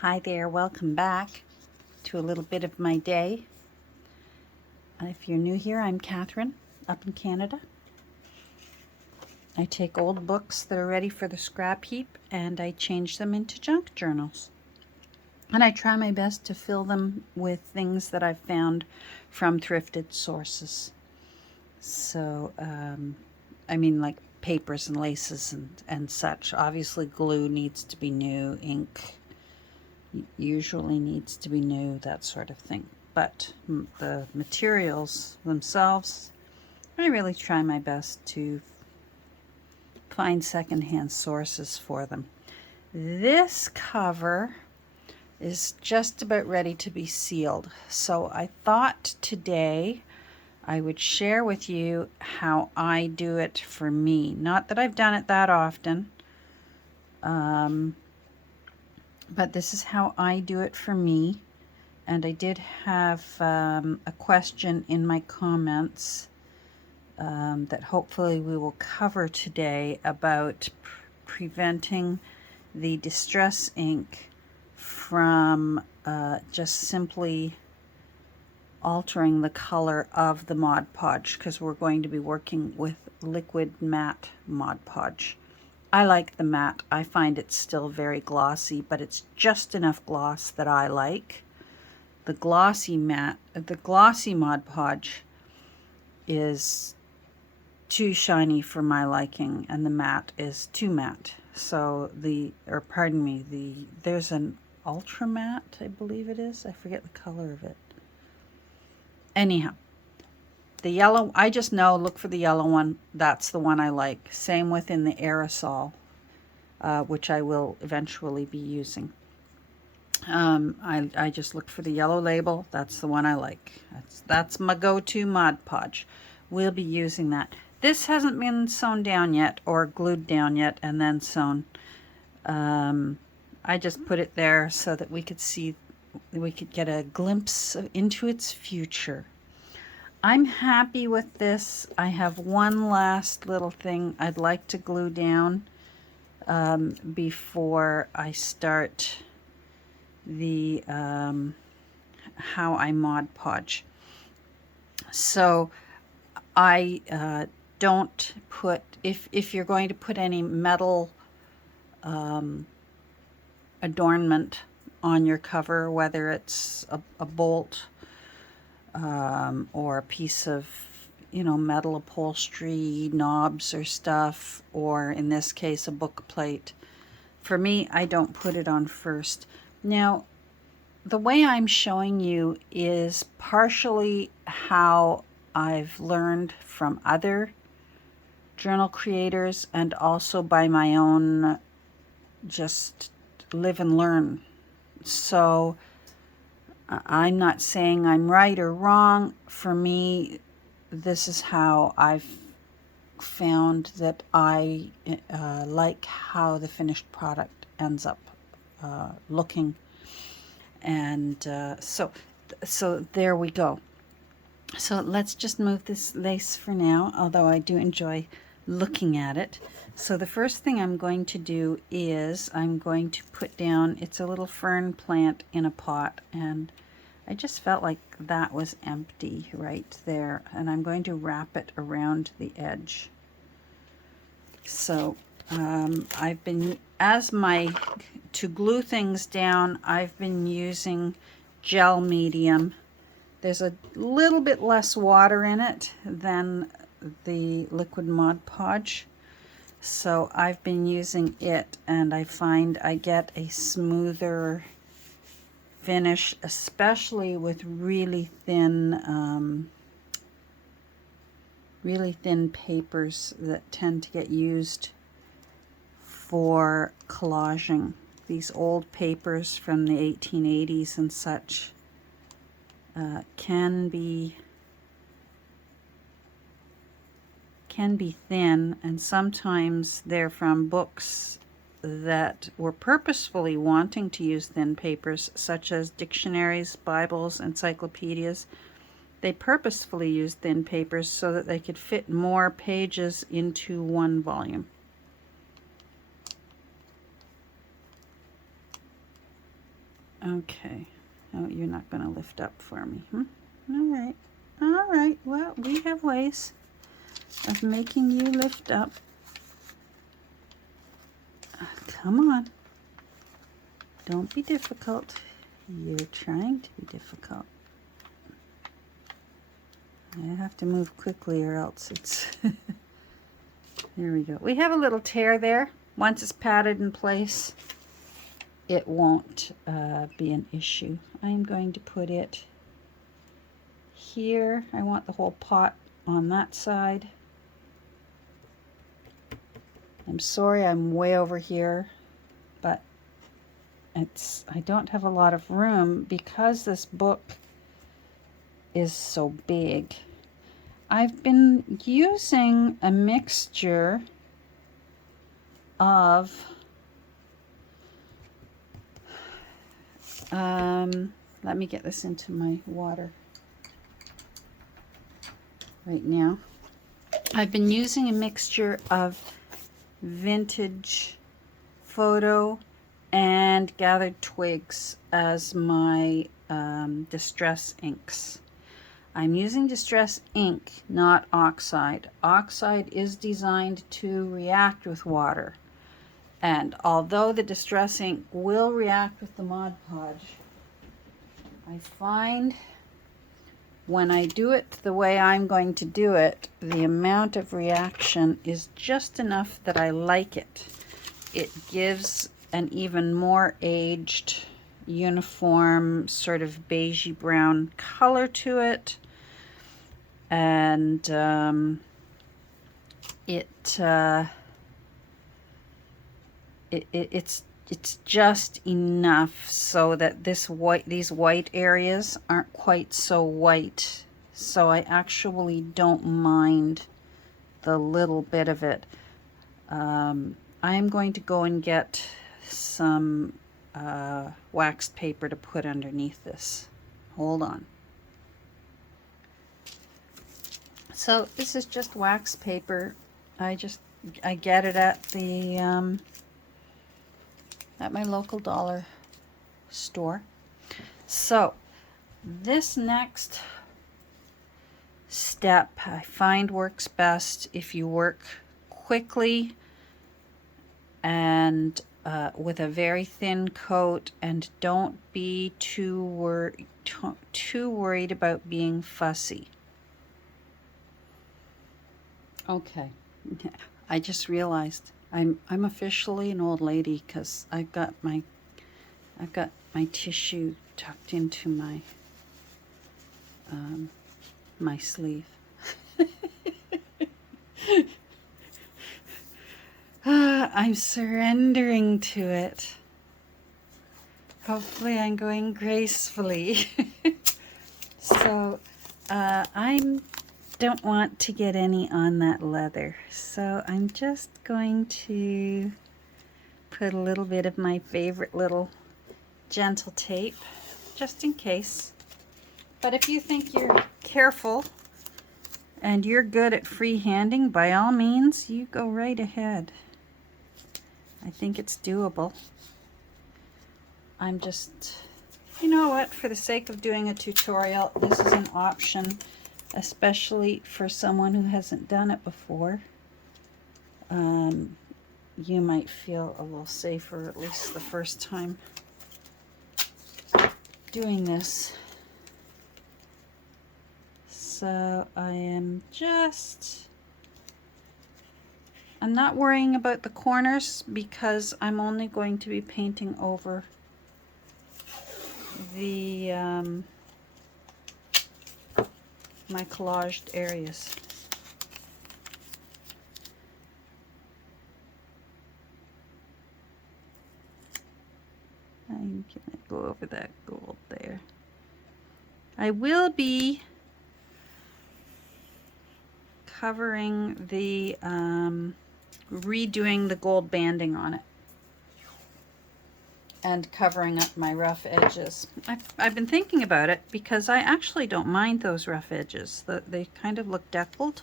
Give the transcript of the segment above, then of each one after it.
Hi there, welcome back to a little bit of my day. If you're new here, I'm Catherine, up in Canada. I take old books that are ready for the scrap heap and I change them into junk journals. And I try my best to fill them with things that I've found from thrifted sources. So, like papers and laces and such. Obviously, glue needs to be new, ink usually needs to be new, that sort of thing. But the materials themselves, I really try my best to find secondhand sources for them. This cover is just about ready to be sealed. So I thought today I would share with you how I do it for me. Not that I've done it that often, but this is how I do it for me. And I did have a question in my comments that hopefully we will cover today about preventing the distress ink from just simply altering the color of the Mod Podge, because we're going to be working with liquid matte Mod Podge. I like the matte. I find it still very glossy, but it's just enough gloss that I like. The glossy Mod Podge is too shiny for my liking, and the matte is too matte. So there's an ultra matte, I believe it is. I forget the color of it. Anyhow, the yellow, I just know, look for the yellow one. That's the one I like. Same within the aerosol, which I will eventually be using. I just look for the yellow label. That's the one I like. That's my go-to Mod Podge. We'll be using that. This hasn't been sewn down yet or glued down yet and then sewn. I just put it there so that we could get a glimpse into its future. I'm happy with this. I have one last little thing I'd like to glue down before I start the how I Mod Podge. So I don't put, if you're going to put any metal adornment on your cover, whether it's a bolt or a piece of metal upholstery, knobs or stuff, or in this case a book plate, for me, I don't put it on first. Now, the way I'm showing you is partially how I've learned from other journal creators and also by my own just live and learn. So I'm not saying I'm right or wrong. For me, this is how I've found that I like how the finished product ends up looking. And so there we go. So let's just move this lace for now, although I do enjoy looking at it. So the first thing I'm going to do is I'm going to put down, it's a little fern plant in a pot, and I just felt like that was empty right there, and I'm going to wrap it around the edge. So I've been, to glue things down, I've been using gel medium. There's a little bit less water in it than the liquid Mod Podge. So I've been using it, and I find I get a smoother finish, especially with really thin papers that tend to get used for collaging. These old papers from the 1880s and such can be thin, and sometimes they're from books that were purposefully wanting to use thin papers, such as dictionaries, Bibles, encyclopedias. They purposefully used thin papers so that they could fit more pages into one volume. Okay. Oh, you're not going to lift up for me. All right. All right. Well, we have ways of making you lift up. Come on. Don't be difficult. You're trying to be difficult. I have to move quickly or else it's... There we go. We have a little tear there. Once it's patted in place, it won't be an issue. I'm going to put it here. I want the whole pot on that side. I'm sorry I'm way over here, but I don't have a lot of room because this book is so big. I've been using a mixture of let me get this into my water right now. I've been using a mixture of vintage photo and gathered twigs as my distress inks. I'm using distress ink, not oxide. Oxide is designed to react with water. And although the distress ink will react with the Mod Podge, I find when I do it the way I'm going to do it, the amount of reaction is just enough that I like it. It gives an even more aged, uniform, sort of beigey brown color to it. And it's just enough so that these white areas aren't quite so white. So I actually don't mind the little bit of it. I'm going to go and get some waxed paper to put underneath this. Hold on. So this is just wax paper. I get it at the at my local dollar store. So this next step I find works best if you work quickly and with a very thin coat, and don't be too worried about being fussy. Okay, I just realized I'm officially an old lady because I've got my tissue tucked into my my sleeve. I'm surrendering to it. Hopefully I'm going gracefully. So I don't want to get any on that leather, so I'm just going to put a little bit of my favorite little gentle tape just in case. But if you think you're careful and you're good at freehanding, by all means you go right ahead. I think it's doable. I'm just, you know what, for the sake of doing a tutorial, this is an option, especially for someone who hasn't done it before. You might feel a little safer, at least the first time doing this. So I'm not worrying about the corners because I'm only going to be painting over the my collaged areas. I'm gonna go over that gold there. I will be covering the redoing the gold banding on it and covering up my rough edges. I've been thinking about it because I actually don't mind those rough edges. They kind of look deckled,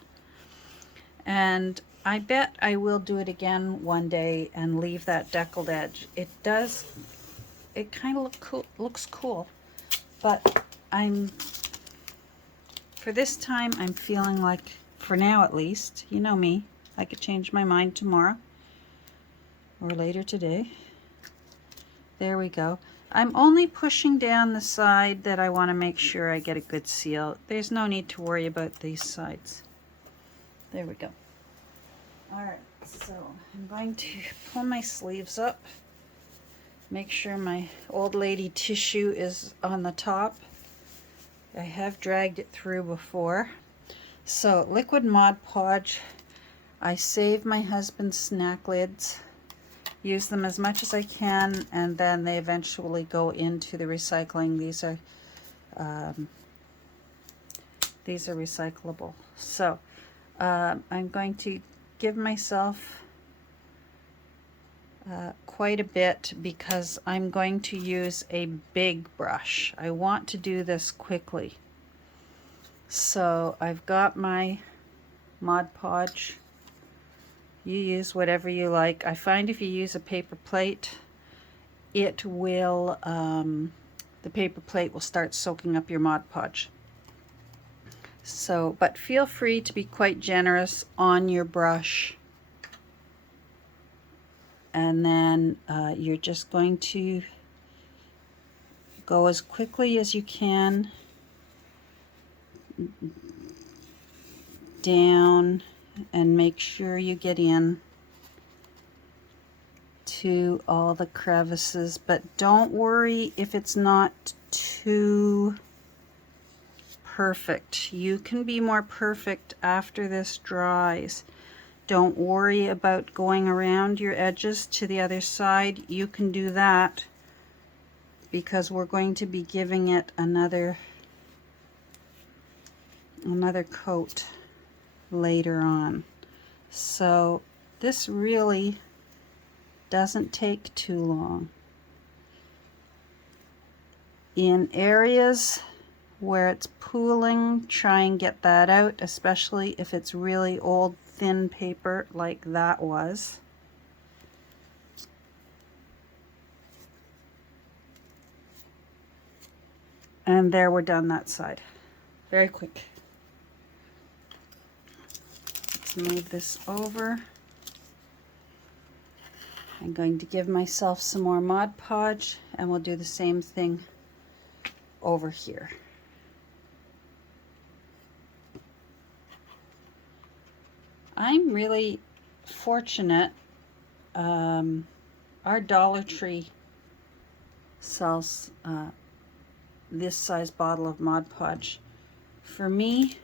and I bet I will do it again one day and leave that deckled edge. It does it kind of looks cool. But for this time, I'm feeling like, for now at least, you know me, I could change my mind tomorrow or later today. There we go. I'm only pushing down the side that I want to make sure I get a good seal. There's no need to worry about these sides. There we go. Alright, so I'm going to pull my sleeves up, make sure my old lady tissue is on the top. I have dragged it through before. So liquid Mod Podge, I save my husband's snack lids, use them as much as I can, and then they eventually go into the recycling. These are recyclable. So I'm going to give myself quite a bit because I'm going to use a big brush. I want to do this quickly. So I've got my Mod Podge. You use whatever you like. I find if you use a paper plate, it will, the paper plate will start soaking up your Mod Podge. So, but feel free to be quite generous on your brush. And then you're just going to go as quickly as you can down and make sure you get in to all the crevices, but don't worry if it's not too perfect. You can be more perfect after this dries. Don't worry about going around your edges to the other side. You can do that because we're going to be giving it another coat later on. So this really doesn't take too long. In areas where it's pooling, try and get that out, especially if it's really old thin paper like that was. And there, we're done that side. Very quick. Let's move this over. I'm going to give myself some more Mod Podge, and we'll do the same thing over here. I'm really fortunate. Our Dollar Tree sells this size bottle of Mod Podge. For me,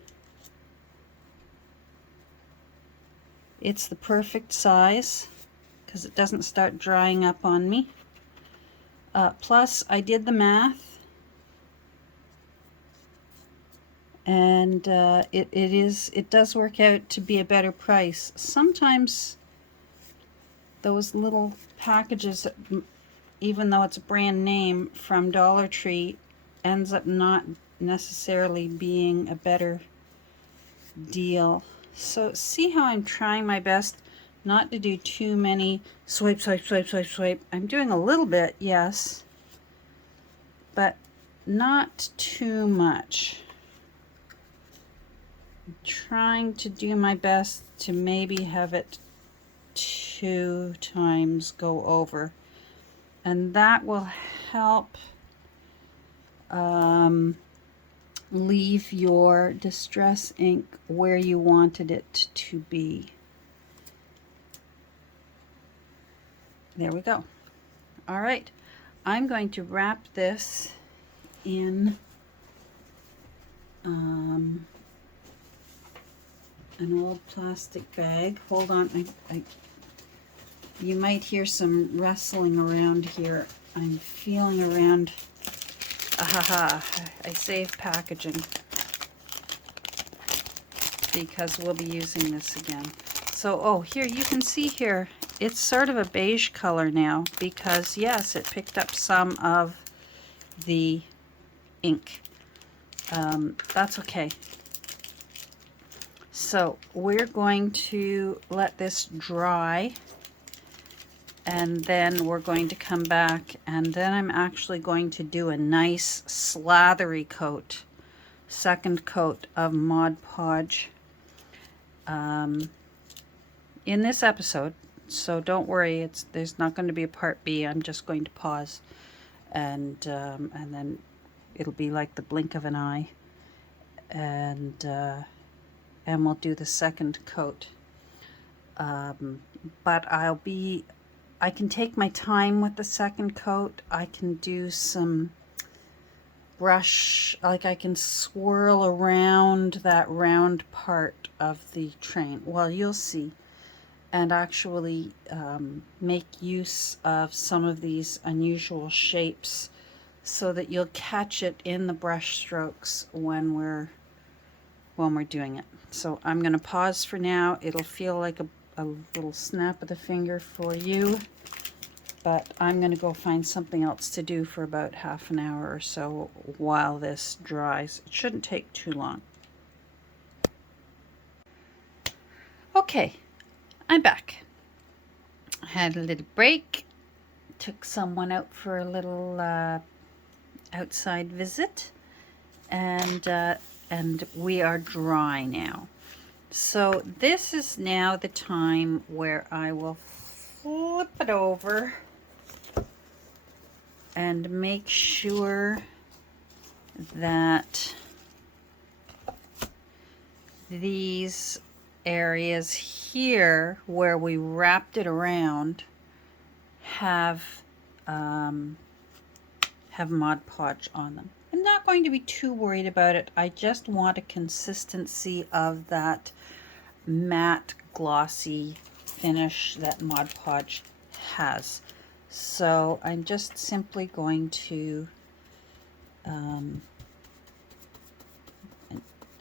it's the perfect size because it doesn't start drying up on me. Plus, I did the math, and it does work out to be a better price. Sometimes those little packages, even though it's a brand name from Dollar Tree, ends up not necessarily being a better deal. So see how I'm trying my best not to do too many swipe, swipe, swipe, swipe, swipe. I'm doing a little bit, yes, but not too much. I'm trying to do my best to maybe have it 2 times go over, and that will help leave your distress ink where you wanted it to be. There we go. All right, I'm going to wrap this in an old plastic bag. Hold on, you might hear some rustling around here. I'm feeling around. Ahaha, I saved packaging because we'll be using this again. So, oh, here you can see here, it's sort of a beige color now because, yes, it picked up some of the ink. That's okay. So we're going to let this dry, And then we're going to come back, and then I'm actually going to do a nice slathery coat, second coat of Mod Podge in this episode. So don't worry, there's not going to be a part B. I'm just going to pause, and then it'll be like the blink of an eye, and we'll do the second coat. But I can take my time with the second coat. I can do some brush, like I can swirl around that round part of the train. Well, you'll see. And actually make use of some of these unusual shapes so that you'll catch it in the brush strokes when we're doing it. So I'm going to pause for now. It'll feel like a little snap of the finger for you, but I'm going to go find something else to do for about half an hour or so while this dries. It shouldn't take too long. Okay, I'm back. I had a little break, took someone out for a little outside visit, and we are dry now. So this is now the time where I will flip it over and make sure that these areas here where we wrapped it around have Mod Podge on them. I'm not going to be too worried about it. I just want a consistency of that matte glossy finish that Mod Podge has. So I'm just simply going to I'm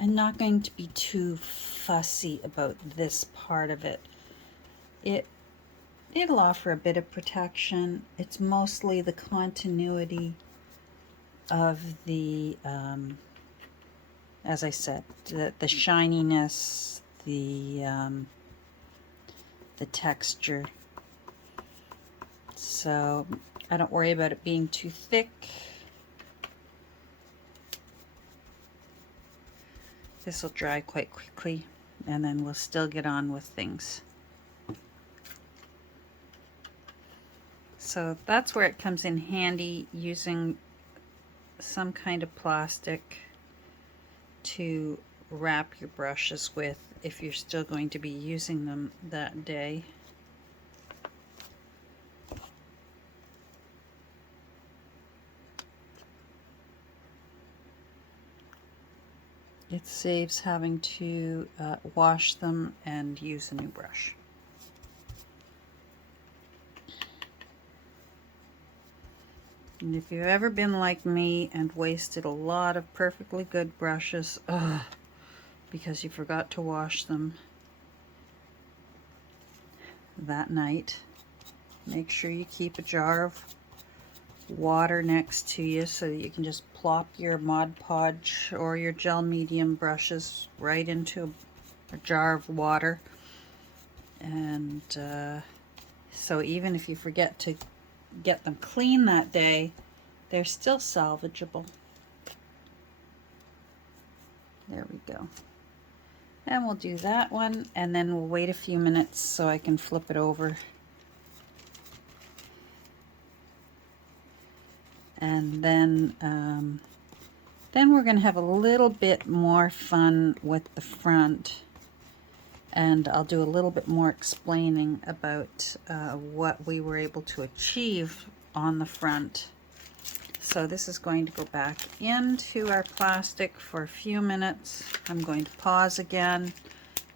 not going to be too fussy about this part of it. It'll offer a bit of protection. It's mostly the continuity of the as I said, the shininess, the texture. So I don't worry about it being too thick. This will dry quite quickly, and then we'll still get on with things. So that's where it comes in handy, using some kind of plastic to wrap your brushes with if you're still going to be using them that day. It saves having to wash them and use a new brush. And if you've ever been like me and wasted a lot of perfectly good brushes because you forgot to wash them that night, make sure you keep a jar of water next to you so that you can just plop your Mod Podge or your gel medium brushes right into a jar of water. And so even if you forget to get them clean that day, they're still salvageable. There we go. And we'll do that one, and then we'll wait a few minutes so I can flip it over. And then we're going to have a little bit more fun with the front, and I'll do a little bit more explaining about what we were able to achieve on the front. So this is going to go back into our plastic for a few minutes. I'm going to pause again,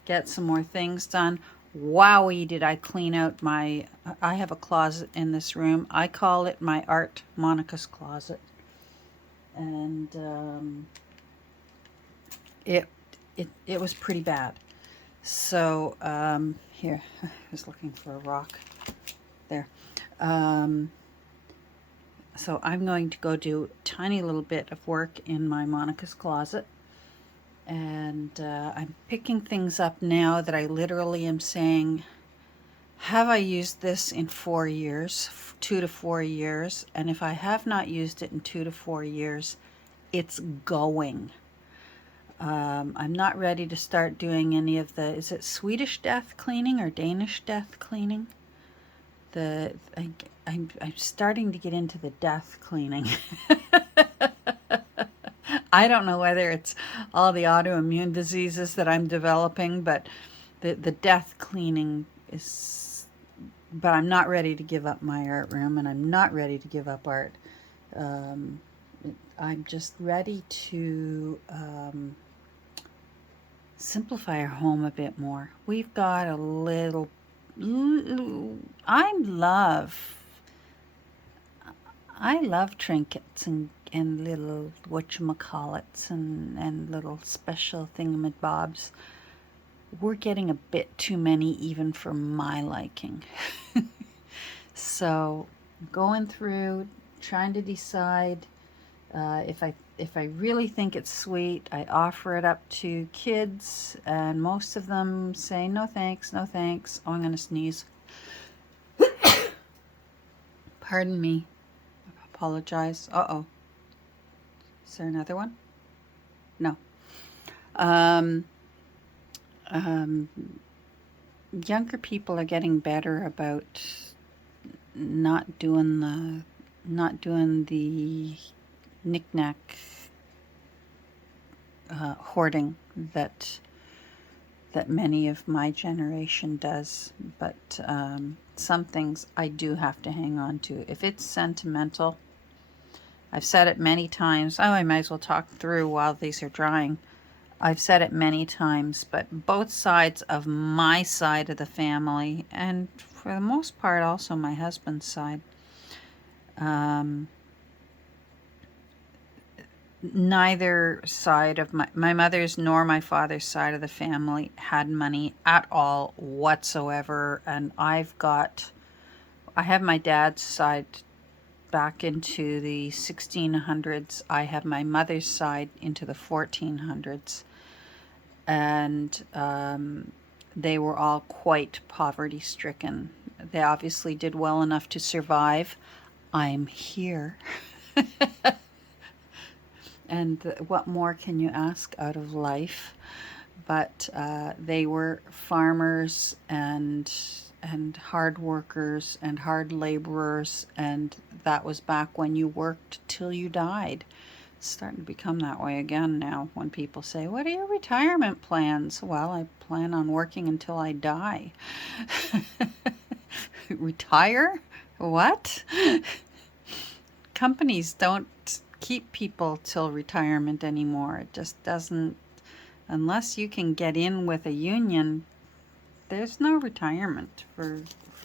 get some more things done. Wowie, did I clean out I have a closet in this room. I call it my Art Monica's closet. And it was pretty bad. So here, I was looking for a rock there. So I'm going to go do a tiny little bit of work in my Monica's closet. And I'm picking things up now that I literally am saying, have I used this in 4 years, 2 to 4 years? And if I have not used it in 2 to 4 years, it's going. I'm not ready to start doing any of the, is it Swedish death cleaning or Danish death cleaning? I'm starting to get into the death cleaning. I don't know whether it's all the autoimmune diseases that I'm developing, but the death cleaning is, but I'm not ready to give up my art room, and I'm not ready to give up art. I'm just ready to simplify our home a bit more. We've got a little, I love trinkets and little whatchamacallits and little special thingamabobs. We're getting a bit too many even for my liking. So going through, trying to decide if I really think it's sweet, I offer it up to kids, and most of them say no thanks, no thanks. Oh, I'm gonna sneeze. Pardon me. Apologize. Uh-oh. Is there another one? No. Younger people are getting better about not doing the knick-knack hoarding that many of my generation does, but some things I do have to hang on to. If it's sentimental, I've said it many times. Oh, I might as well talk through while these are drying. I've said it many times, but both sides of my side of the family, and for the most part also my husband's side, neither side of my mother's nor my father's side of the family had money at all whatsoever. And I have my dad's side back into the 1600s. I have my mother's side into the 1400s. And they were all quite poverty stricken. They obviously did well enough to survive. I'm here. And what more can you ask out of life? But they were farmers and hard workers and hard laborers, and that was back when you worked till you died. It's starting to become that way again now when people say, what are your retirement plans? Well, I plan on working until I die. Retire? What? Companies don't keep people till retirement anymore. It just doesn't, unless you can get in with a union, there's no retirement for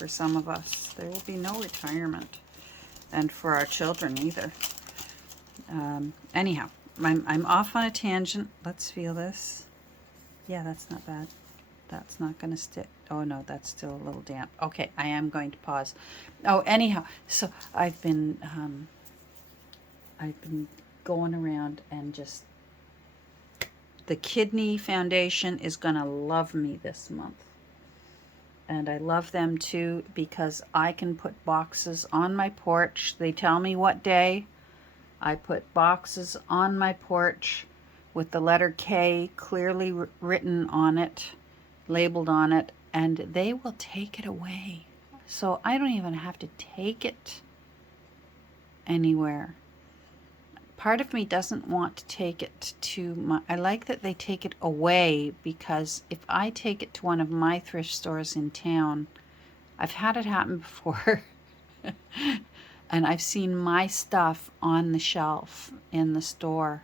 some of us. There will be no retirement, and for our children either. Anyhow, I'm off on a tangent. Let's feel this. Yeah, that's not bad. That's not going to stick. Oh no, that's still a little damp. Okay, I am going to pause. Oh, anyhow, so I've been going around and just, the Kidney Foundation is going to love me this month. And I love them too because I can put boxes on my porch. They tell me what day. I put boxes on my porch with the letter K clearly written on it, labeled on it, and they will take it away. So I don't even have to take it anywhere. Part of me doesn't want to take it to my, I like that they take it away, because if I take it to one of my thrift stores in town, I've had it happen before, and I've seen my stuff on the shelf in the store,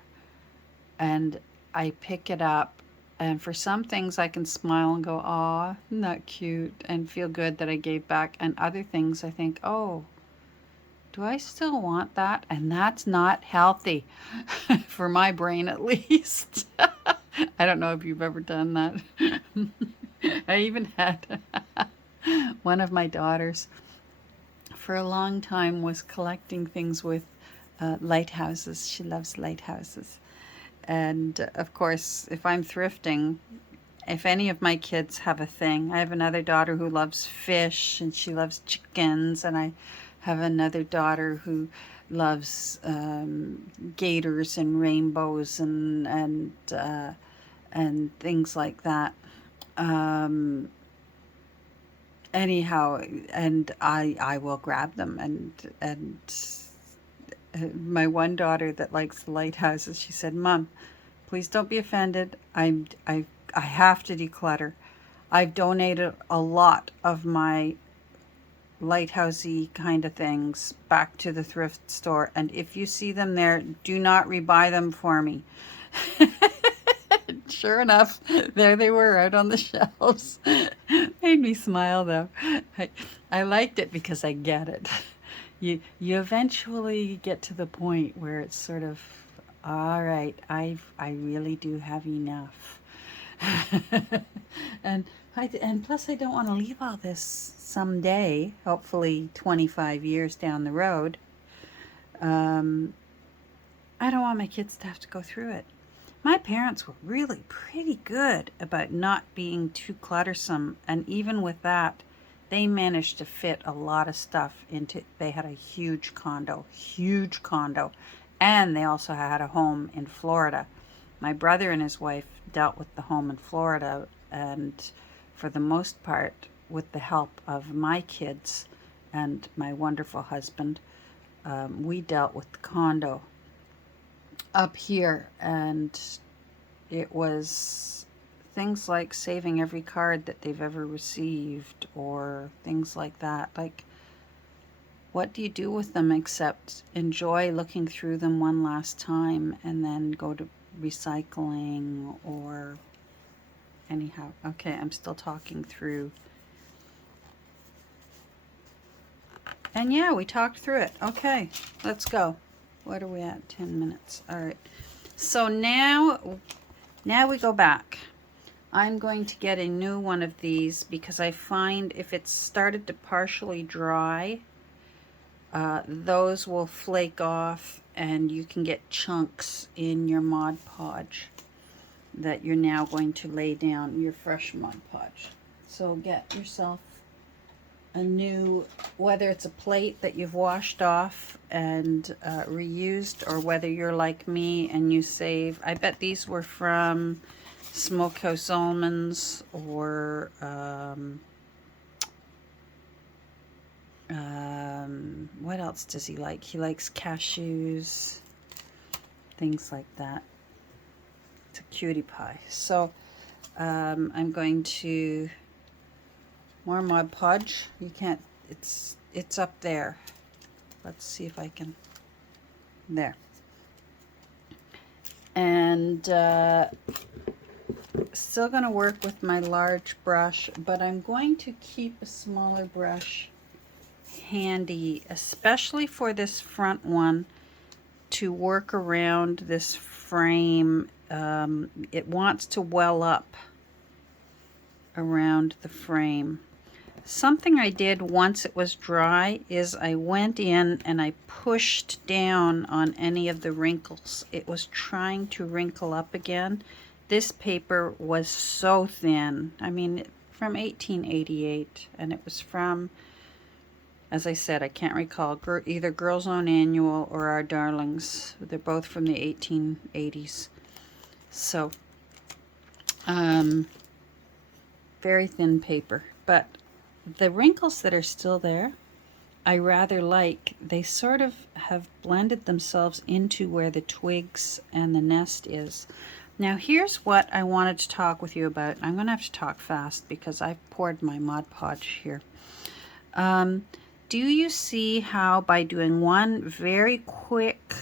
and I pick it up, and for some things I can smile and go, aw, isn't that cute, and feel good that I gave back, and other things I think, oh, do I still want that? And that's not healthy for my brain, at least. I don't know if you've ever done that. I even had one of my daughters for a long time was collecting things with lighthouses. She loves lighthouses. And of course, if I'm thrifting if any of my kids have a thing, I have another daughter who loves fish and she loves chickens, and I have another daughter who loves gators and rainbows and things like that. Anyhow, and I will grab them, and my one daughter that likes the lighthouses, she said, "Mom, please don't be offended. I have to declutter. I've donated a lot of my lighthousey kind of things back to the thrift store, and if you see them there, do not rebuy them for me." Sure enough, there they were out on the shelves. Made me smile though. I liked it because I get it. You eventually get to the point where it's sort of, all right, I really do have enough. and plus I don't want to leave all this someday, hopefully 25 years down the road. I don't want my kids to have to go through it. My parents were really pretty good about not being too cluttersome, and even with that, they managed to fit a lot of stuff into, they had a huge condo, and they also had a home in Florida. My brother and his wife dealt with the home in Florida, and for the most part, with the help of my kids and my wonderful husband, we dealt with the condo up here, and it was things like saving every card that they've ever received, or things like that. Like, what do you do with them except enjoy looking through them one last time and then go to recycling? Or anyhow, okay, I'm still talking through. And yeah, we talked through it. Okay, let's go. What are we at? 10 minutes. All right. So now we go back. I'm going to get a new one of these because I find if it's started to partially dry, those will flake off and you can get chunks in your Mod Podge that you're now going to lay down, your fresh Mod Podge. So get yourself a new, whether it's a plate that you've washed off and reused, or whether you're like me and you save. I bet these were from Smokehouse Almonds, or what else does he like? He likes cashews, things like that. It's a cutie pie. So I'm going to more Mod Podge. You can't, it's up there. Let's see if I can, there. And still going to work with my large brush, but I'm going to keep a smaller brush handy, especially for this front one, to work around this frame. It wants to well up around the frame. Something I did once it was dry is I went in and I pushed down on any of the wrinkles. It was trying to wrinkle up again. This paper was so thin. I mean, from 1888, and it was from, as I said, I can't recall, either Girls Own Annual or Our Darlings. They're both from the 1880s. So, very thin paper, but the wrinkles that are still there, I rather like. They sort of have blended themselves into where the twigs and the nest is. Now here's what I wanted to talk with you about. I'm going to have to talk fast because I've poured my Mod Podge here. Do you see how by doing one very quick,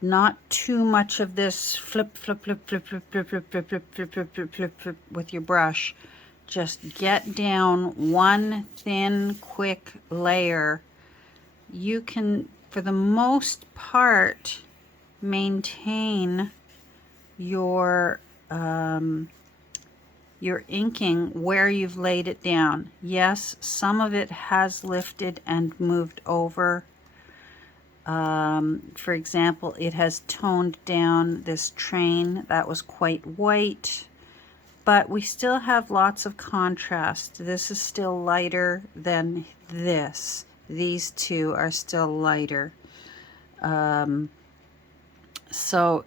not too much of this flip, flip, flip, flip, flip, flip, flip, flip, flip, flip, flip, flip, flip, flip with your brush, just get down one thin, quick layer, you can, for the most part, maintain your inking where you've laid it down. Yes, some of it has lifted and moved over. For example, it has toned down this train that was quite white. but we still have lots of contrast. This is still lighter than this. These two are still lighter. So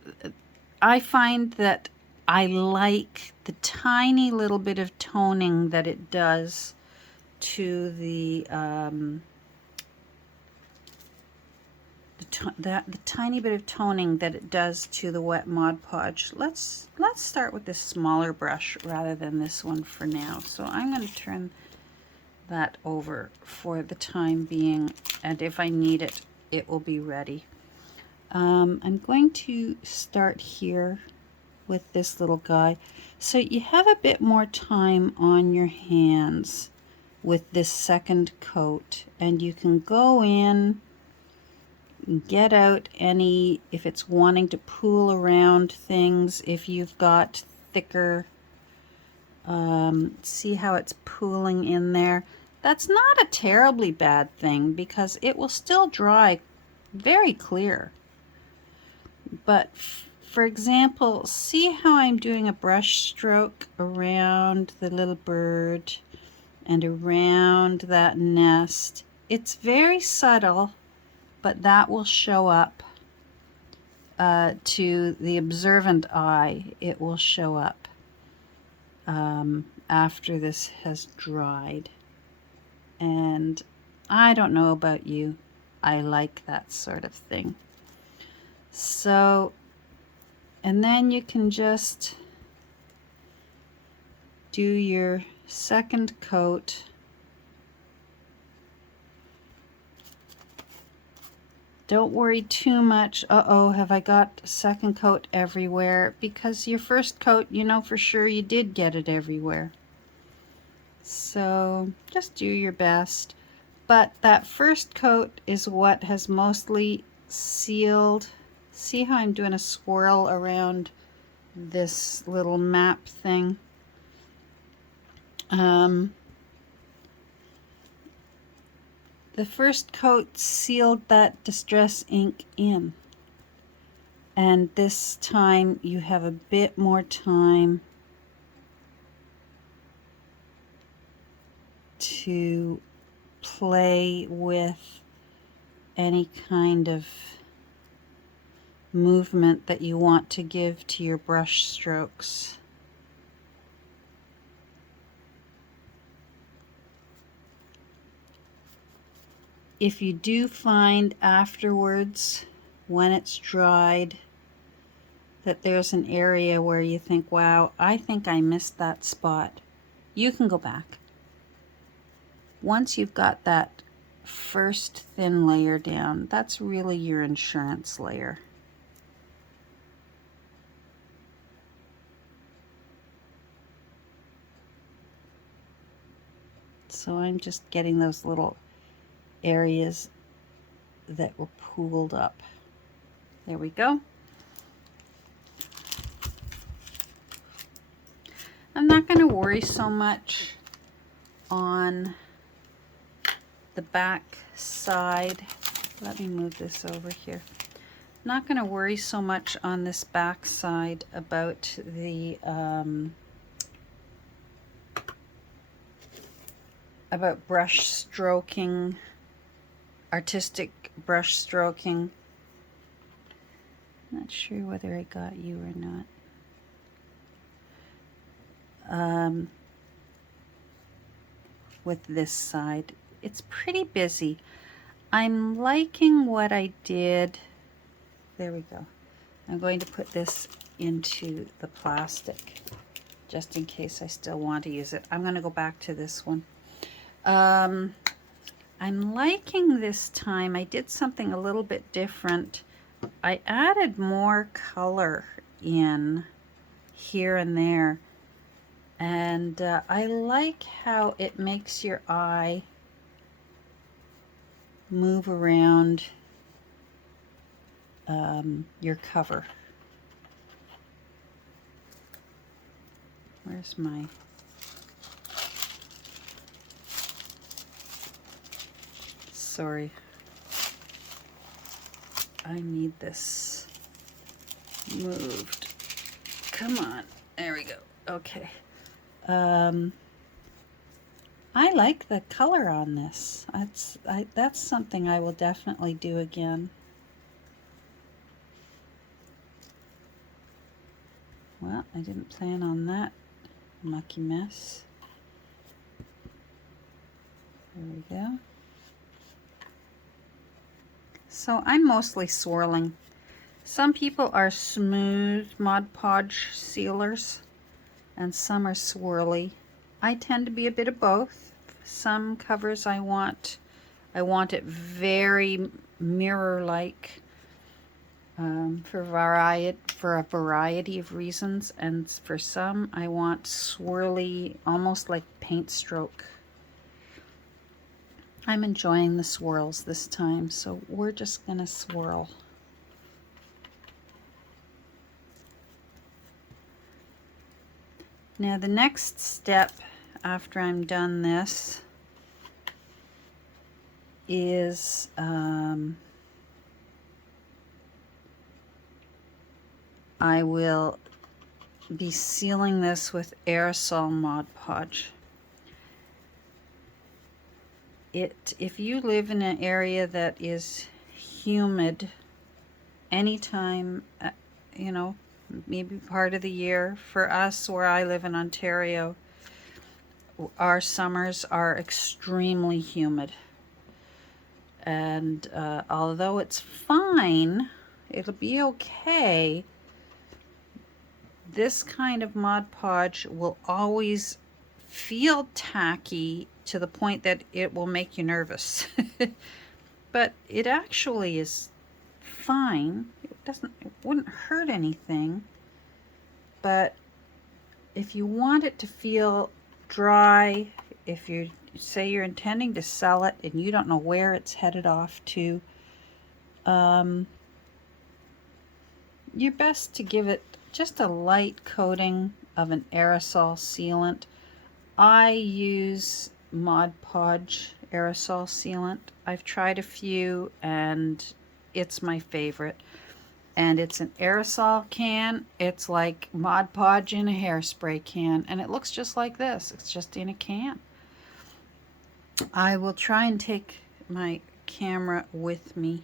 I find that I like the tiny little bit of toning that it does to the tiny bit of toning that it does to the wet Mod Podge. Let's start with this smaller brush rather than this one for now. So I'm going to turn that over for the time being, and if I need it, it will be ready. I'm going to start here with this little guy. So you have a bit more time on your hands with this second coat, and you can go in and get out any, if it's wanting to pool around things, if you've got thicker, see how it's pooling in there. That's not a terribly bad thing because it will still dry very clear. But for example, see how I'm doing a brush stroke around the little bird and around that nest. It's very subtle, but that will show up to the observant eye. It will show up after this has dried. And I don't know about you, I like that sort of thing. So, and then you can just do your second coat. Don't worry too much. Uh-oh, have I got a second coat everywhere? Because your first coat, you know for sure you did get it everywhere. So just do your best. But that first coat is what has mostly sealed. See how I'm doing a swirl around this little map thing? The first coat sealed that distress ink in. And this time you have a bit more time to play with any kind of movement that you want to give to your brush strokes. If you do find afterwards, when it's dried, that there's an area where you think, wow, I think I missed that spot, you can go back. Once you've got that first thin layer down, that's really your insurance layer. So I'm just getting those little areas that were pooled up. There we go. I'm not going to worry so much on the back side. Let me move this over here. I'm not going to worry so much on this back side about the about brush stroking, artistic brush stroking. Not sure whether I got you or not. With this side, it's pretty busy. I'm liking what I did. There we go. I'm going to put this into the plastic just in case I still want to use it. I'm going to go back to this one. I'm liking this time. I did something a little bit different. I added more color in here and there, and I like how it makes your eye move around your cover. Where's my... Sorry. I need this moved. Come on. There we go. Okay. I like the color on this. That's something I will definitely do again. Well, I didn't plan on that mucky mess. There we go. So I'm mostly swirling. Some people are smooth Mod Podge sealers and some are swirly. I tend to be a bit of both. Some covers I want it very mirror-like for a variety of reasons, and for some I want swirly, almost like paint stroke. I'm enjoying the swirls this time, so we're just gonna swirl. Now the next step after I'm done this is I will be sealing this with aerosol Mod Podge. If you live in an area that is humid anytime, you know, maybe part of the year, for us where I live in Ontario, our summers are extremely humid. And although it's fine, it'll be okay, this kind of Mod Podge will always feel tacky to the point that it will make you nervous. But it actually is fine. It wouldn't hurt anything. But if you want it to feel dry, if you say you're intending to sell it and you don't know where it's headed off to, you're best to give it just a light coating of an aerosol sealant. I use Mod Podge aerosol sealant. I've tried a few and it's my favorite. And it's an aerosol can. It's like Mod Podge in a hairspray can, and it looks just like this. It's just in a can. I will try and take my camera with me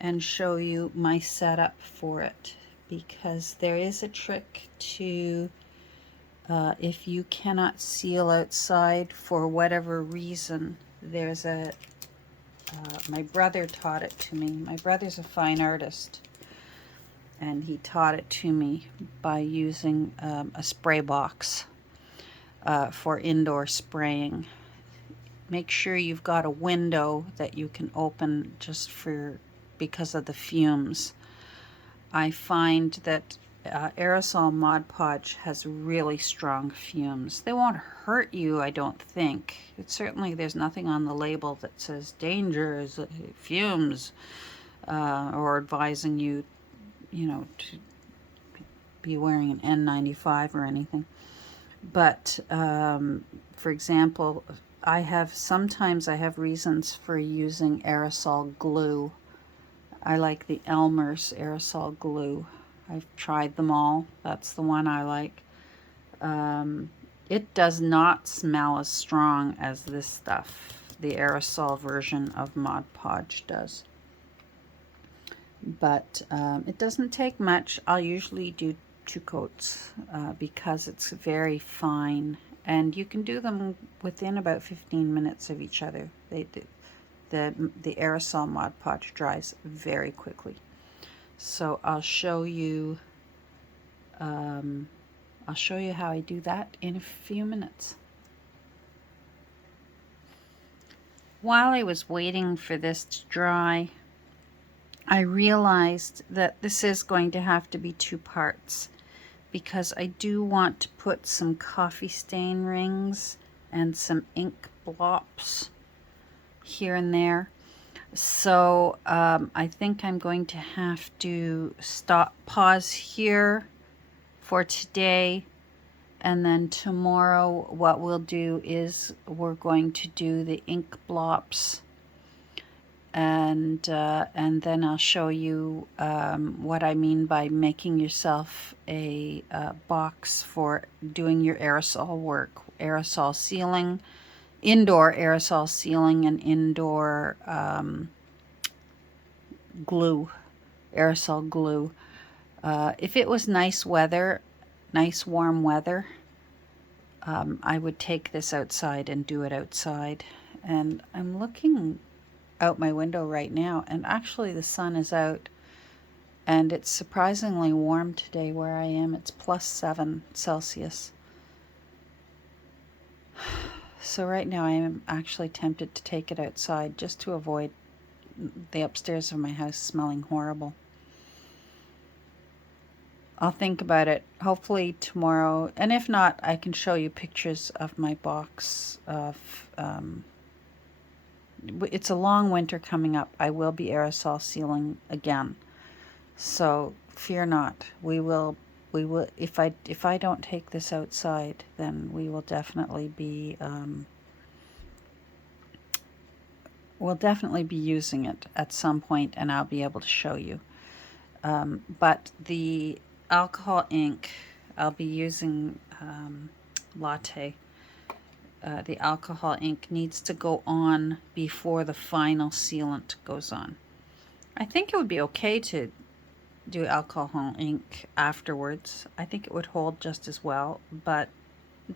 and show you my setup for it, because there is a trick to if you cannot seal outside for whatever reason. There's a my brother taught it to me. My brother's a fine artist, and he taught it to me by using a spray box for indoor spraying. Make sure you've got a window that you can open just because of the fumes. I find that aerosol Mod Podge has really strong fumes. They won't hurt you, I don't think. There's nothing on the label that says danger, fumes, or advising you, to be wearing an N95 or anything. But for example, sometimes I have reasons for using aerosol glue. I like the Elmer's aerosol glue. I've tried them all. That's the one I like. It does not smell as strong as this stuff, the aerosol version of Mod Podge does. But it doesn't take much. I'll usually do 2 coats because it's very fine, and you can do them within about 15 minutes of each other. The aerosol Mod Podge dries very quickly. So I'll show you how I do that in a few minutes. While I was waiting for this to dry, I realized that this is going to have to be 2 parts, because I do want to put some coffee stain rings and some ink blops here and there. So I think I'm going to have to pause here for today, and then tomorrow what we'll do is we're going to do the ink blops and then I'll show you what I mean by making yourself a box for doing your aerosol work, aerosol sealing, indoor aerosol sealing, and indoor glue, aerosol glue. If it was nice weather, nice warm weather, I would take this outside and do it outside. And I'm looking out my window right now, and actually the sun is out, and it's surprisingly warm today where I am. It's +7 Celsius. So right now I am actually tempted to take it outside just to avoid the upstairs of my house smelling horrible. I'll think about it hopefully tomorrow, and if not, I can show you pictures of my box of it's a long winter coming up. I will be aerosol sealing again, so fear not. We will if I don't take this outside, then we will definitely be we'll definitely be using it at some point, and I'll be able to show you. But the alcohol ink, I'll be using Latte. The alcohol ink needs to go on before the final sealant goes on. I think it would be okay to do alcohol ink afterwards. I think it would hold just as well, but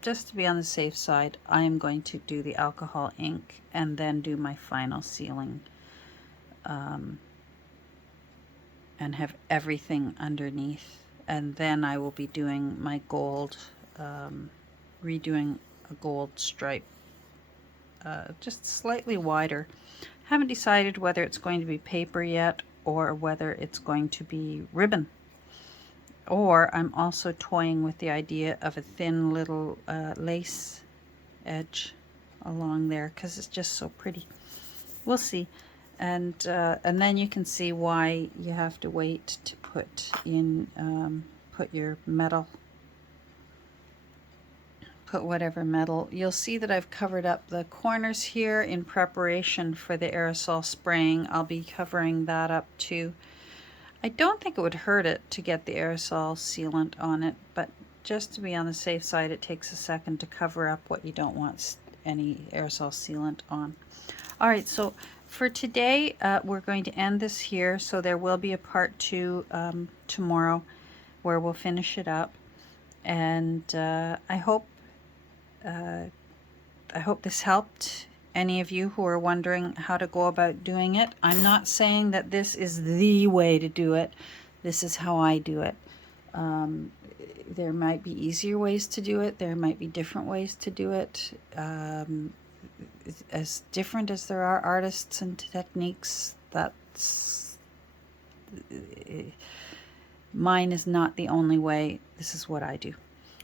just to be on the safe side, I am going to do the alcohol ink and then do my final sealing and have everything underneath. And then I will be doing my gold, redoing a gold stripe, just slightly wider. Haven't decided whether it's going to be paper yet or whether it's going to be ribbon. Or I'm also toying with the idea of a thin little lace edge along there because it's just so pretty. We'll see. And then you can see why you have to wait to put in put your metal, put whatever metal. You'll see that I've covered up the corners here in preparation for the aerosol spraying. I'll be covering that up too. I don't think it would hurt it to get the aerosol sealant on it, but just to be on the safe side, it takes a second to cover up what you don't want any aerosol sealant on. All right, so for today, we're going to end this here. So there will be a part 2 tomorrow where we'll finish it up. And I hope this helped any of you who are wondering how to go about doing it. I'm not saying that this is the way to do it. This is how I do it. There might be easier ways to do it. There might be different ways to do it. As different as there are artists and techniques, that's mine is not the only way. This is what I do.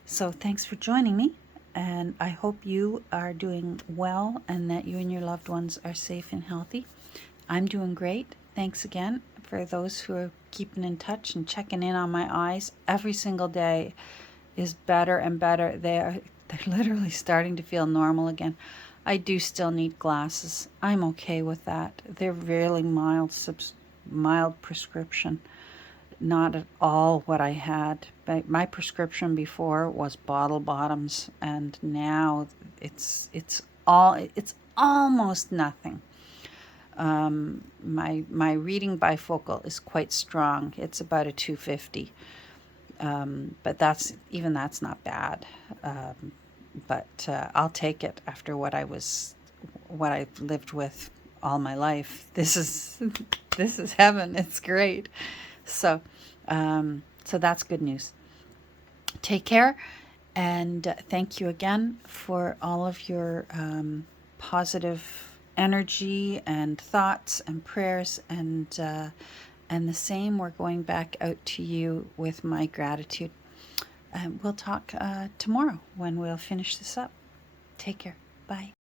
So thanks for joining me, and I hope you are doing well and that you and your loved ones are safe and healthy. I'm doing great. Thanks again for those who are keeping in touch and checking in on my eyes. Every single day is better and better. They're literally starting to feel normal again. I do still need glasses. I'm okay with that. They're really mild prescription. Not at all what I had. But my prescription before was bottle bottoms, and now it's almost nothing. My reading bifocal is quite strong. It's about a 250. But that's not bad. But I'll take it after what I've lived with all my life. This is heaven. It's great. So that's good news. Take care, and thank you again for all of your positive energy and thoughts and prayers, and the same. We're going back out to you with my gratitude. We'll talk tomorrow when we'll finish this up. Take care. Bye.